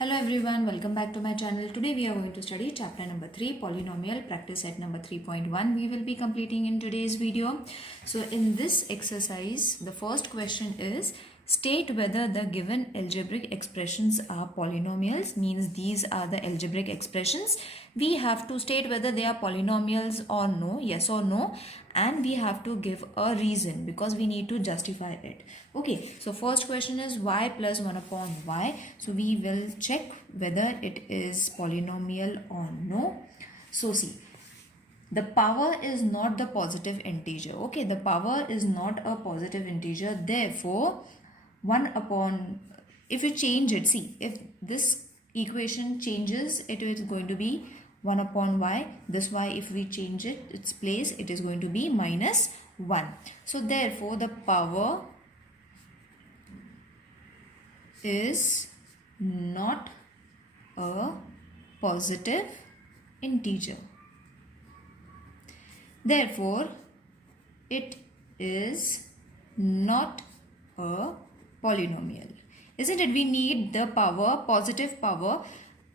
Hello everyone, welcome back to my channel. Today we are going to study chapter number 3, polynomial, practice set number 3.1. We will be completing in today's video. So in this exercise, the first question is, state whether the given algebraic expressions are polynomials, means these are the algebraic expressions. We have to state whether they are polynomials or no, yes or no, and we have to give a reason because we need to justify it. Okay, so first question is y plus 1 upon y. So we will check whether it is polynomial or no. So see, the power is not the positive integer. Okay, the power is not a positive integer. Therefore, 1 upon, if you change it, see, if this equation changes, it is going to be 1 upon y. This y, if we change it, its place, it is going to be minus 1. So therefore, the power is not a positive integer. Therefore, it is not a polynomial. Isn't it? We need the power, positive power,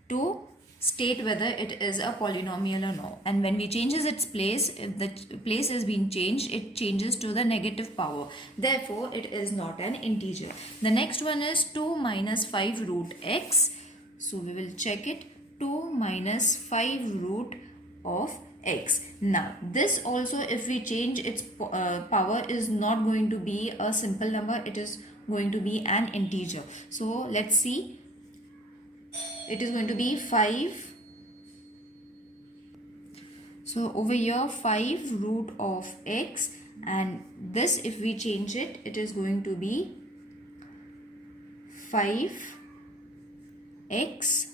to state whether it is a polynomial or no. And when we changes its place, if the place has been changed, it changes to the negative power. Therefore, it is not an integer. The next one is 2 minus 5 root x. So we will check it. 2 minus 5 root of x. Now this also, if we change its power, is not going to be a simple number. It is going to be an integer. So let's see. It is going to be 5. So over here 5 root of x, and this, if we change it, it is going to be 5x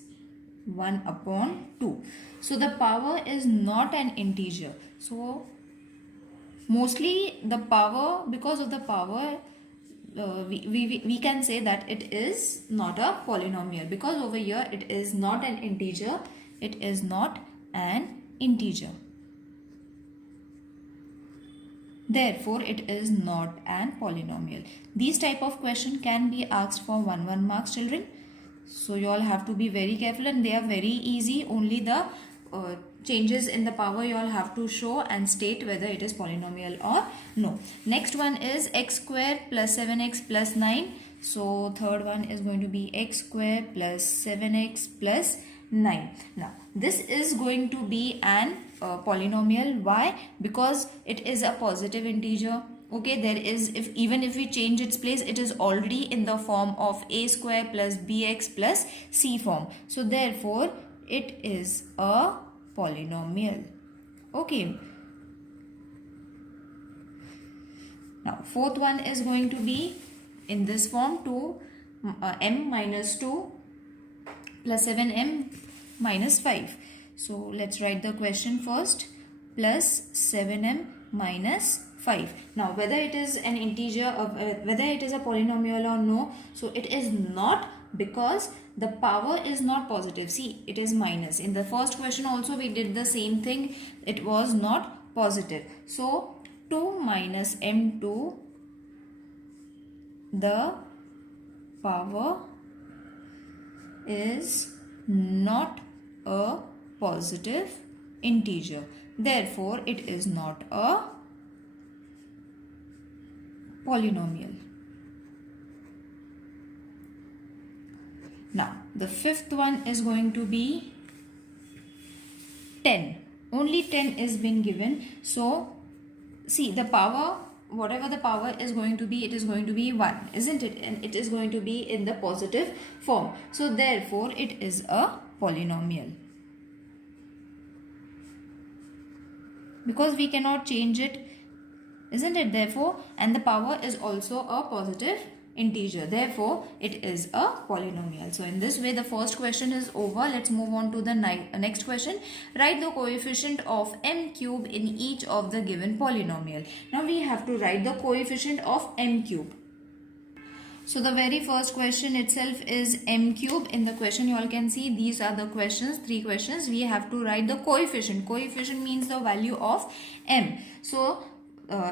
1 upon 2. So the power is not an integer. So mostly the power, because of the power, we can say that it is not a polynomial, because over here it is not an integer. It is not an integer. Therefore, it is not an polynomial. These type of question can be asked for 1 marks, children. So you all have to be very careful, and they are very easy. Only the changes in the power you all have to show and state whether it is polynomial or no. Next one is x square plus 7x plus 9. So third one is going to be x square plus 7x plus 9. Now this is going to be an polynomial. Why? Because it is a positive integer. Okay, there is, even if we change its place, it is already in the form of a square plus bx plus c form. So therefore, it is a polynomial. Okay. Now fourth one is going to be in this form, 2m minus 2 plus 7m minus 5. So let's write the question first. Plus 7m minus 5. Now whether it is an integer or whether it is a polynomial or no, so it is not, because the power is not positive. See, it is minus. In the first question also we did the same thing. It was not positive. So 2 minus m2, the power is not a positive integer. Therefore, it is not a polynomial. Now, the fifth one is going to be 10. Only 10 is being given. So, see, the power, whatever the power is going to be, it is going to be 1, isn't it? And it is going to be in the positive form. So, therefore, it is a polynomial. Because we cannot change it, isn't it? Therefore, and the power is also a positive integer. Therefore, it is a polynomial. So in this way, the first question is over. Let's move on to the next question. Write the coefficient of m cube in each of the given polynomial. Now we have to write the coefficient of m cube. So the very first question itself is m cube. In the question you all can see these are the questions, 3 questions. We have to write the coefficient. Coefficient means the value of m. So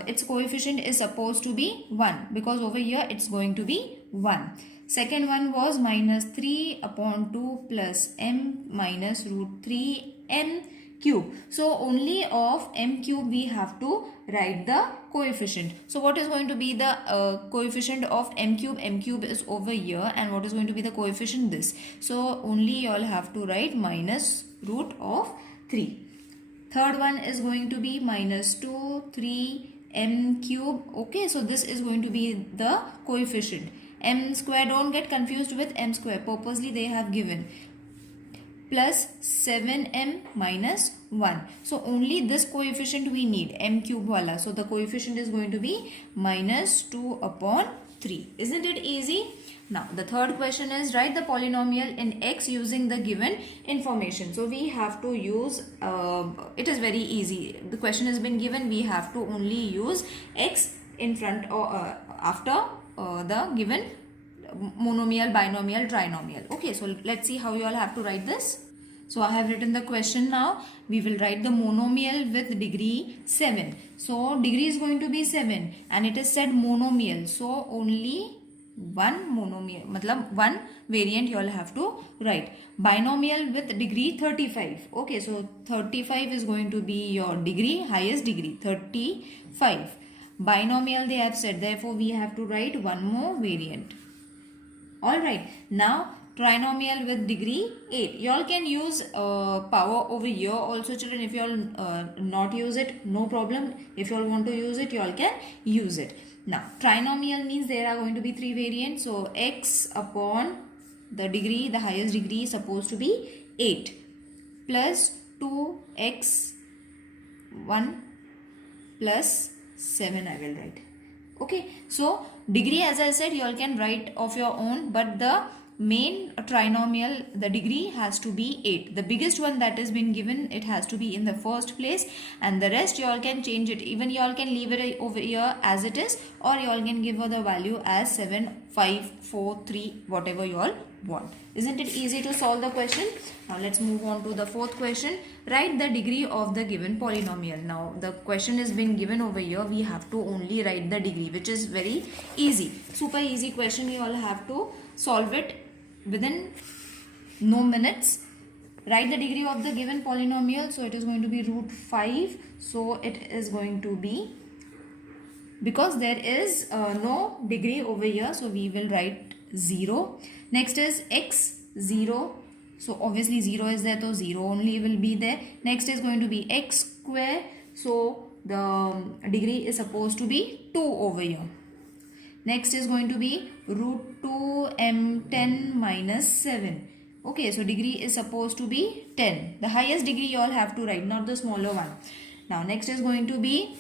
its coefficient is supposed to be 1, because over here it's going to be 1. Second one was minus 3 upon 2 plus m minus root 3 m cube. So only of m cube we have to write the coefficient. So what is going to be the coefficient of m cube? M cube is over here, and what is going to be the coefficient? This. So only you all have to write minus root of 3. Third one is going to be minus 2 3 m cube. Okay, so this is going to be the coefficient. M square, don't get confused with m square, purposely they have given, plus 7m minus 1. So only this coefficient we need, m cube wala. So the coefficient is going to be minus 2 upon 3. Isn't it easy? Now the third question is write the polynomial in x using the given information. So we have to use, it is very easy. The question has been given, we have to only use x in front or after the given monomial, binomial, trinomial. Okay, so let's see how you all have to write this. So I have written the question now. We will write the monomial with degree 7. So degree is going to be 7 and it is said monomial. So only one monomial, matlab one variant you all have to write. Binomial with degree 35. Okay, so 35 is going to be your degree, highest degree, 35. Binomial they have said, therefore we have to write one more variant. Alright, now trinomial with degree 8. You all can use power over here also, children. If you all not use it, no problem. If you all want to use it, you all can use it. Now trinomial means there are going to be 3 variants. So x upon the degree, the highest degree is supposed to be 8 plus 2x 1 plus 7 I will write. Okay, so degree, as I said, you all can write of your own, but the main trinomial, the degree has to be 8. The biggest one that has been given, it has to be in the first place, and the rest you all can change it. Even you all can leave it over here as it is, or you all can give her the value as 7, 5, 4, 3, whatever you all want. Isn't it easy to solve the question? Now let's move on to the fourth question. Write the degree of the given polynomial. Now the question is been given over here. We have to only write the degree, which is very easy. Super easy question. You all have to solve it within no minutes. Write the degree of the given polynomial. So it is going to be root 5. So it is going to be, because there is no degree over here, so we will write 0. Next is x 0. So obviously 0 is there, so 0 only will be there. Next is going to be x square. So the degree is supposed to be 2 over here. Next is going to be root 2 m10 minus 7. Okay, so degree is supposed to be 10. The highest degree you all have to write, not the smaller one. Now next is going to be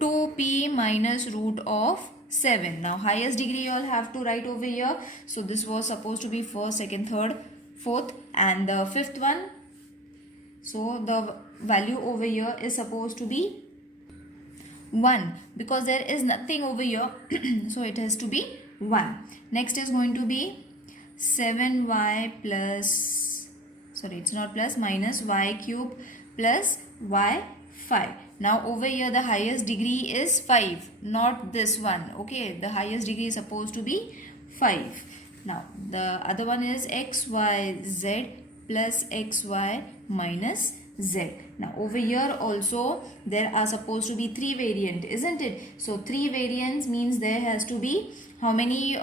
2p minus root of 7. Now highest degree you all have to write over here. So this was supposed to be first, second, third, fourth, and the fifth one. So the value over here is supposed to be 1, because there is nothing over here. So it has to be 1. Next is going to be 7y plus, sorry, it's not plus, minus y cube plus y 5. Now over here the highest degree is 5, not this one. Okay, the highest degree is supposed to be 5. Now the other one is xyz plus xy minus z. Now over here also there are supposed to be 3 variants, isn't it? So 3 variants means there has to be how many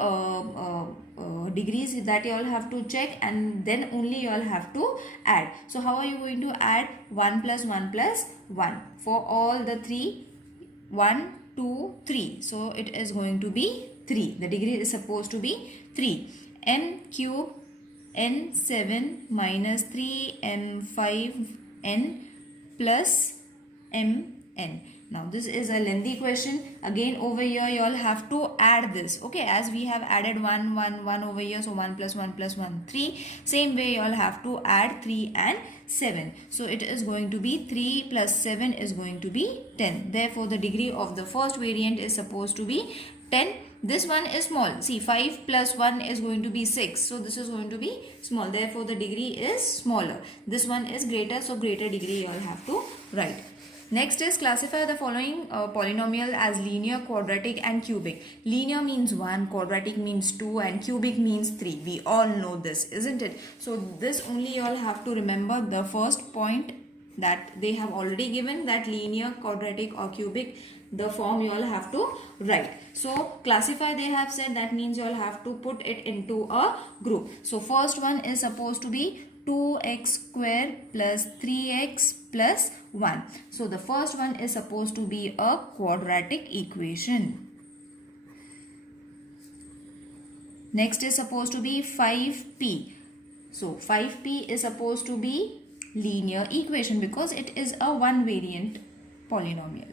degrees that you all have to check, and then only you all have to add. So how are you going to add 1 plus 1 plus 1 for all the 3? 1, 2, 3. So it is going to be 3. The degree is supposed to be 3. n cube n7 minus 3m5 n plus mn. Now this is a lengthy question. Again over here you all have to add this. Okay, as we have added 1, 1, 1 over here. So 1 plus 1 plus 1, 3. Same way you all have to add 3 and 7. So it is going to be 3 plus 7 is going to be 10. Therefore the degree of the first variant is supposed to be 10. This one is small. See, 5 plus 1 is going to be 6. So this is going to be small. Therefore the degree is smaller. This one is greater. So greater degree you all have to write. Next is classify the following polynomial as linear, quadratic and cubic. Linear means 1, quadratic means 2 and cubic means 3. We all know this, isn't it? So this only you all have to remember the first point that they have already given, that linear, quadratic or cubic, the form you all have to write. So classify they have said, that means you all have to put it into a group. So first one is supposed to be 2x square plus 3x plus 1. So the first one is supposed to be a quadratic equation. Next is supposed to be 5p. So 5p is supposed to be linear equation because it is a one variant polynomial.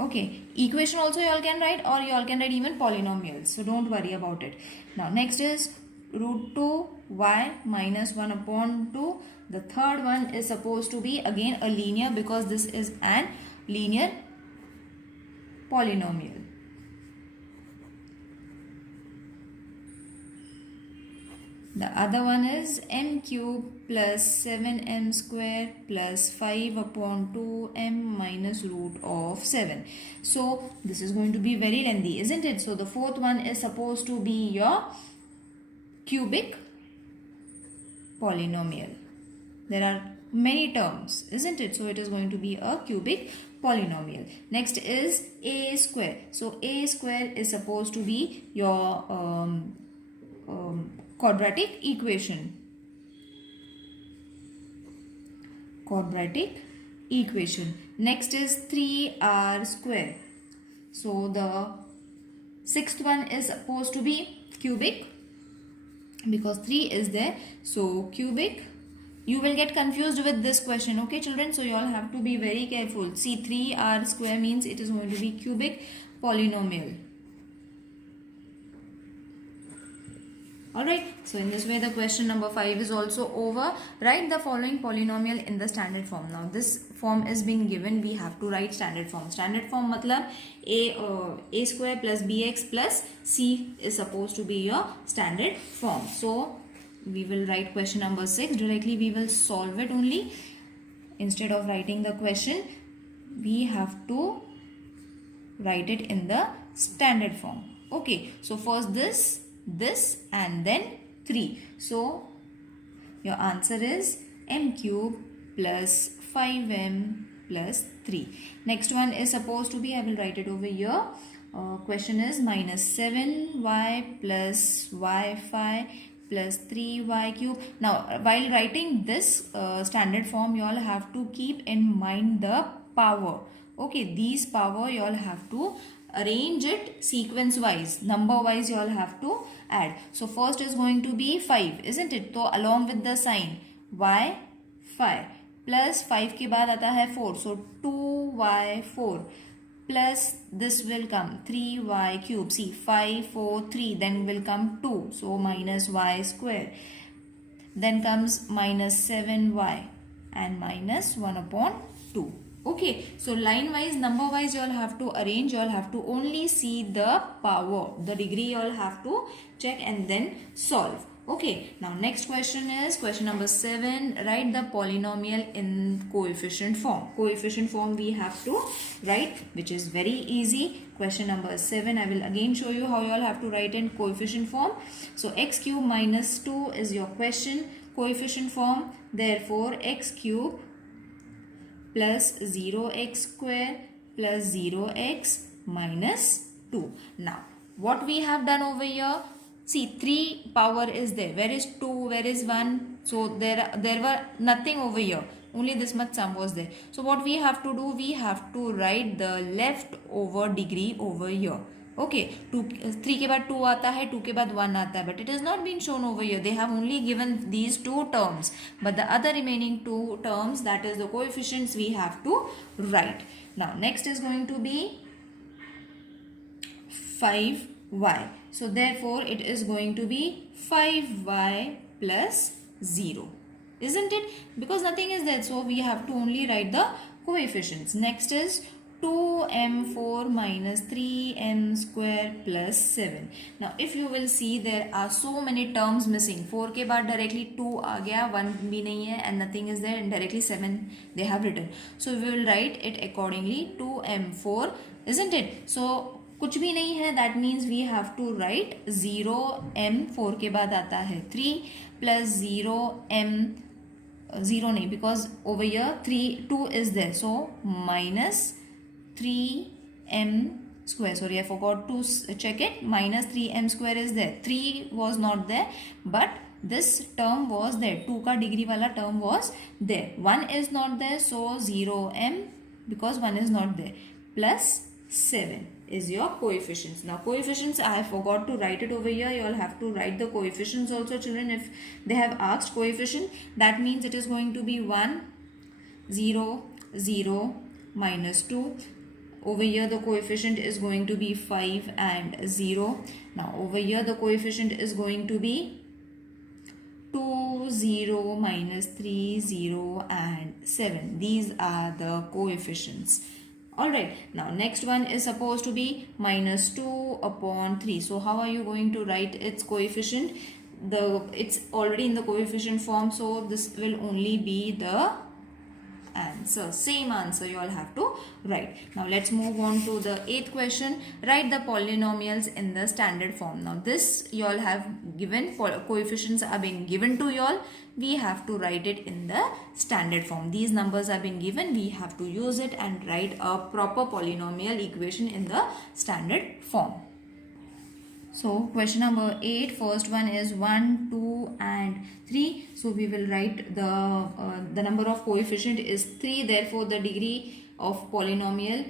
Okay, equation also you all can write, or you all can write even polynomials. So don't worry about it. Now next is root 2y minus 1 upon 2. The third one is supposed to be again a linear because this is an linear polynomial. The other one is m cube plus 7m square plus 5 upon 2m minus root of 7. So this is going to be very lengthy, isn't it? So the fourth one is supposed to be your cubic polynomial. There are many terms, isn't it? So it is going to be a cubic polynomial. Next is a square. So a square is supposed to be your quadratic equation. Quadratic equation. Next is 3r square. So the sixth one is supposed to be cubic because 3 is there. So cubic. You will get confused with this question, okay children? So you all have to be very careful. See, 3r square means it is going to be cubic polynomial. Alright, so in this way the question number 5 is also over. Write the following polynomial in the standard form. Now this form is being given, we have to write standard form. Standard form matlab a square plus bx plus c is supposed to be your standard form. So we will write question number 6. Directly we will solve it only. Instead of writing the question, we have to write it in the standard form. Okay, so first this and then 3. So your answer is m cube plus 5m plus 3. Next one is supposed to be, I will write it over here. Question is minus 7y plus y5 plus 3y cube. Now while writing this standard form, you all have to keep in mind the power. Okay, these power you all have to arrange it sequence wise, number wise you all have to add. So first is going to be 5, isn't it? So along with the sign y 5 plus 5 के बाद आता है 4, so 2y4 plus this will come 3y cube. See, 5 4 3, then will come 2, so minus y square, then comes minus 7y and minus 1 upon 2. Okay, so line wise, number wise you all have to arrange. You all have to only see the power, the degree you all have to check and then solve. Okay, now next question is question number 7. Write the polynomial in coefficient form. Coefficient form we have to write, which is very easy. Question number 7, I will again show you how you all have to write in coefficient form. So x cube minus 2 is your question, coefficient form. Therefore x cube plus 0x square plus 0x minus 2. Now, what we have done over here, see 3 power is there. Where is 2? Where is 1? So, there were nothing over here. Only this much sum was there. So, what we have to do, we have to write the leftover degree over here. Okay, 3 के बाद 2 आता है, 2 के बाद 1 आता है, but it has not been shown over here. They have only given these 2 terms, but the other remaining 2 terms, that is the coefficients, we have to write. Now next is going to be 5y. So therefore it is going to be 5y plus 0, isn't it? Because nothing is there, so we have to only write the coefficients. Next is 2m4 minus 3m square plus 7. Now if you will see, there are so many terms missing. 4 के बाद directly 2 आ गया, 1 भी नहीं है and nothing is there, and directly 7 they have written. So we will write it accordingly, 2m4, isn't it? So कुछ भी नहीं है, that means we have to write 0m, 4 के बाद आता है 3 plus 0m, 0 नहीं, because over here 2 is there, so minus 3m square, sorry I forgot to check it, minus 3m square is there, 3 was not there but this term was there, 2 का degree वाला term was there, 1 is not there, so 0m because 1 is not there, plus 7 is your coefficients. Now coefficients, I have forgot to write it over here. You all have to write the coefficients also, children. If they have asked coefficient, that means it is going to be 1 0 0 minus 2. Over here the coefficient is going to be 5 and 0. Now over here the coefficient is going to be 2 0 minus 3 0 and 7. These are the coefficients. Alright, now next one is supposed to be minus 2 upon 3. So how are you going to write its coefficient? It's already in the coefficient form, so this will only be the answer. Same answer you all have to write. Now let's move on to the 8th question. Write the polynomials in the standard form. Now this you all have given, coefficients are being given to you all. We have to write it in the standard form. These numbers are being given, we have to use it and write a proper polynomial equation in the standard form. So question number 8, first one is 1, 2 and 3. So we will write the number of coefficient is 3. Therefore the degree of polynomial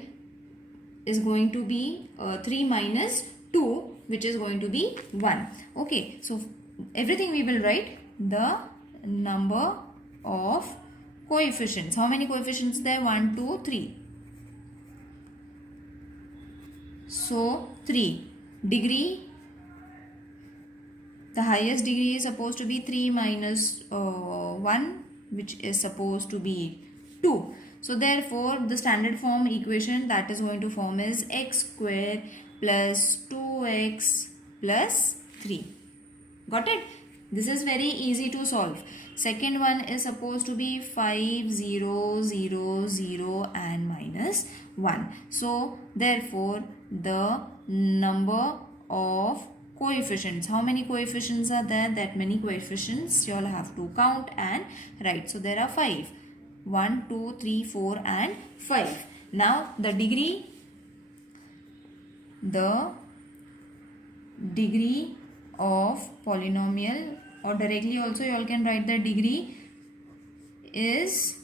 is going to be 3 minus 2, which is going to be 1. Okay, so everything we will write the number of coefficients. How many coefficients there? 1, 2, 3. So 3. Degree, the highest degree is supposed to be 3 minus 1, which is supposed to be 2. So therefore the standard form equation that is going to form is x square plus 2x plus 3. Got it? This is very easy to solve. Second one is supposed to be 5 0 0 0 and minus 1. So therefore the number of coefficients, how many coefficients are there? That many coefficients you all have to count and write. So there are 5. 1 2 3 4 and 5. Now the degree of polynomial, or directly also you all can write the degree, is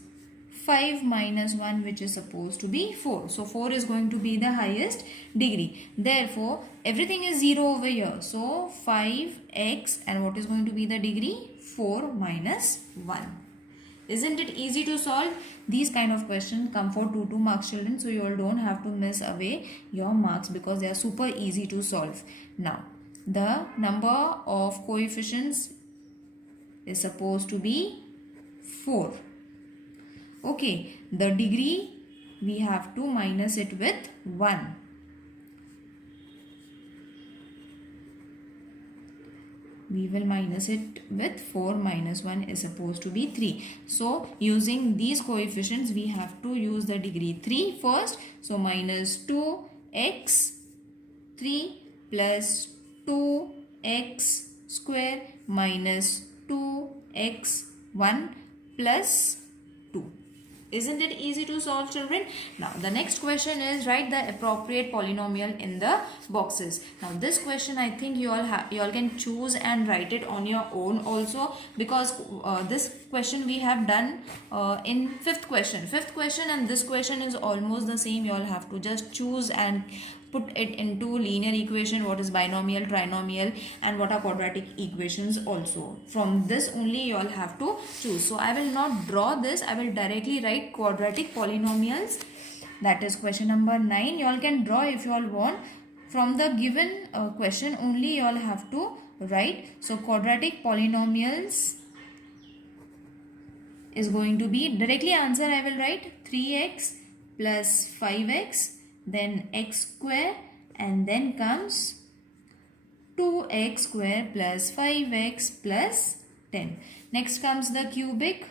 5 minus 1, which is supposed to be 4. So 4 is going to be the highest degree. Therefore everything is 0 over here. So 5x, and what is going to be the degree? 4 minus 1. Isn't it easy to solve? These kind of questions come for 2 marks, children. So you all don't have to miss away your marks because they are super easy to solve. Now the number of coefficients is supposed to be 4. Okay, the degree we have to minus it with 1. We will minus it with 4 minus 1 is supposed to be 3. So using these coefficients we have to use the degree 3 first. So minus 2x 3 plus 2x square minus 2x1 plus 2. Isn't it easy to solve, children? Now the next question is write the appropriate polynomial in the boxes. Now this question I think you all can choose and write it on your own also, because this question we have done in fifth question and this question is almost the same. You all have to just choose and put it into linear equation, what is binomial, trinomial, and what are quadratic equations also. From this only you all have to choose. So I will not draw this, I will directly write quadratic polynomials. That is question number 9. You all can draw if you all want. From the given question only you all have to write. So quadratic polynomials is going to be, directly answer I will write 3x plus 5x, then x square, and then comes 2x square plus 5x plus 10. Next comes the cubic.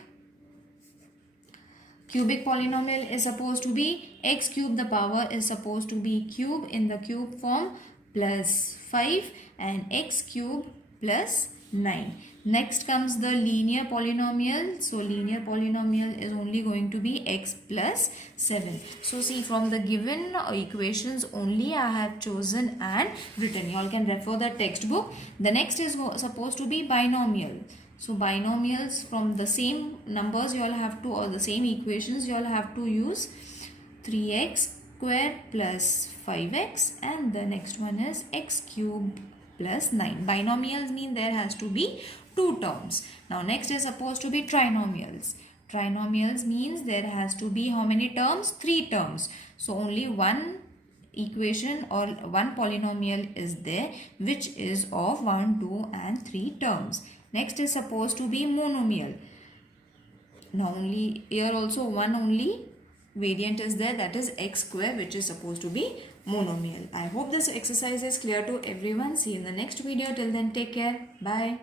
Cubic polynomial is supposed to be x cube, the power is supposed to be cube in the cube form, plus 5 and x cube plus 9. Next comes the linear polynomial. So linear polynomial is only going to be x plus 7. So see, from the given equations only I have chosen and written. You all can refer the textbook. The next is supposed to be binomial. So binomials, from the same numbers you all have to, or the same equations you all have to use 3x square plus 5x, and the next one is x cube plus 9. Binomials mean there has to be 2 terms. Now next is supposed to be trinomials. Trinomials means there has to be how many terms? 3 terms. So only one equation or one polynomial is there which is of 1, 2 and 3 terms. Next is supposed to be monomial. Now only here also one only variant is there, that is x square, which is supposed to be monomial. I hope this exercise is clear to everyone. See you in the next video. Till then, take care. Bye.